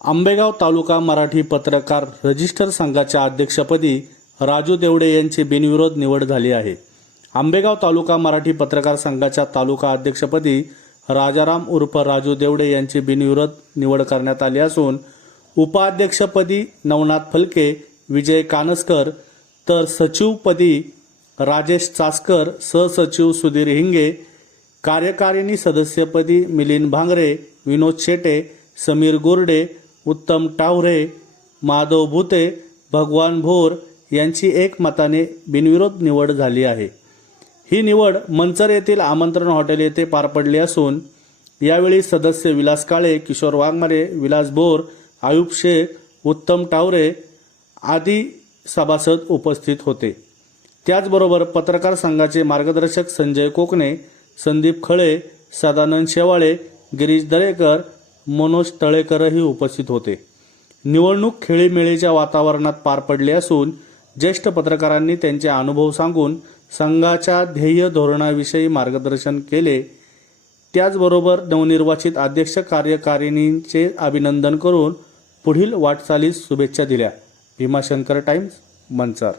आंबेगाव तालुका मराठी पत्रकार रजिस्टर संघाच्या अध्यक्षपदी राजू देवडे यांची बिनविरोध निवड झाली आहे. आंबेगाव तालुका मराठी पत्रकार संघाच्या तालुका अध्यक्षपदी राजाराम उर्फ राजू देवडे यांची बिनविरोध निवड करण्यात आली असून उपाध्यक्षपदी नवनाथ फलके विजय कानसकर तर सचिवपदी राजेश चासकर सहसचिव सुधीर हिंगे कार्यकारिणी सदस्यपदी मिलिंद भांगरे विनोद शेटे समीर गोरडे उत्तम टावरे माधव भुते भगवान भोर यांची एक मताने बिनविरोध निवड झाली आहे. ही निवड मंचर येथील आमंत्रण हॉटेल येथे पार पडली असून यावेळी सदस्य विलास काळे किशोर वाघमारे विलास बोर आयुब शेख उत्तम टावरे आदी सभासद उपस्थित होते. त्याचबरोबर पत्रकार संघाचे मार्गदर्शक संजय कोकणे संदीप खळे सदानंद शेवाळे गिरीश दरेकर मनोज तळेकरही उपस्थित होते. निवडणूक खेळीमेळीच्या वातावरणात पार पडली असून ज्येष्ठ पत्रकारांनी त्यांचे अनुभव सांगून संघाच्या ध्येय धोरणाविषयी मार्गदर्शन केले. त्याचबरोबर नवनिर्वाचित अध्यक्ष कार्यकारिणींचे अभिनंदन करून पुढील वाटचालीस शुभेच्छा दिल्या. भीमाशंकर टाइम्स मंचर.